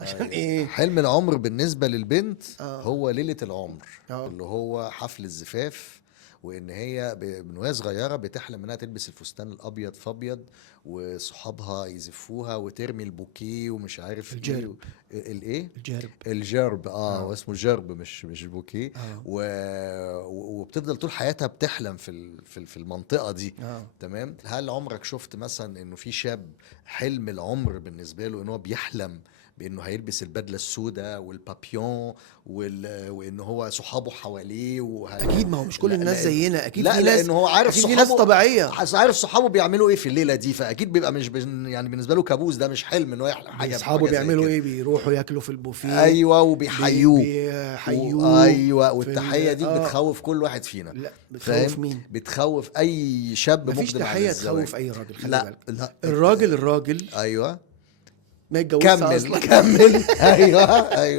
عشان ايه؟ حلم العمر بالنسبة للبنت آه. هو ليلة العمر، آه. اللي هو حفل الزفاف، وان هي من وهي صغيره بتحلم انها تلبس الفستان الابيض فابيض، وصحابها يزفوها وترمي البوكيه ومش عارف ايه الجرب. الايه، الجرب. الجرب. هو اه. اسمه جرب مش بوكيه. اه. وبتفضل طول حياتها بتحلم في المنطقه دي. اه. تمام. هل عمرك شفت مثلا انه في شاب حلم العمر بالنسبه له ان هو بيحلم بانه هيلبس البدله السوداء والبابيون وان هو صحابه حواليه اكيد، ما هو مش كل لا الناس لأن... زينا، اكيد لا في ناس، لانه هو عارف اكيد في ناس صحابه، طبيعيه. عارف صحابه بيعملوا ايه في الليله دي، فاكيد بيبقى مش يعني بالنسبه له كابوس، ده مش حلم انه يحلم اصحابه حاجه زي بيعملوا كده. ايه؟ بيروحوا ياكلوا في البوفيه. ايوه وبيحيوه. بيحيوه ايوه، في والتحيه دي اه. بتخوف كل واحد فينا. لا، بتخوف فاهم؟ مين؟ بتخوف اي شاب مفيش مقدم على تحيه الزواج. تخوف اي راجل، خلي لا بالك. لا الراجل ايوه ما يتجوزش كمل اصلا. كمل. ايوه ايوه.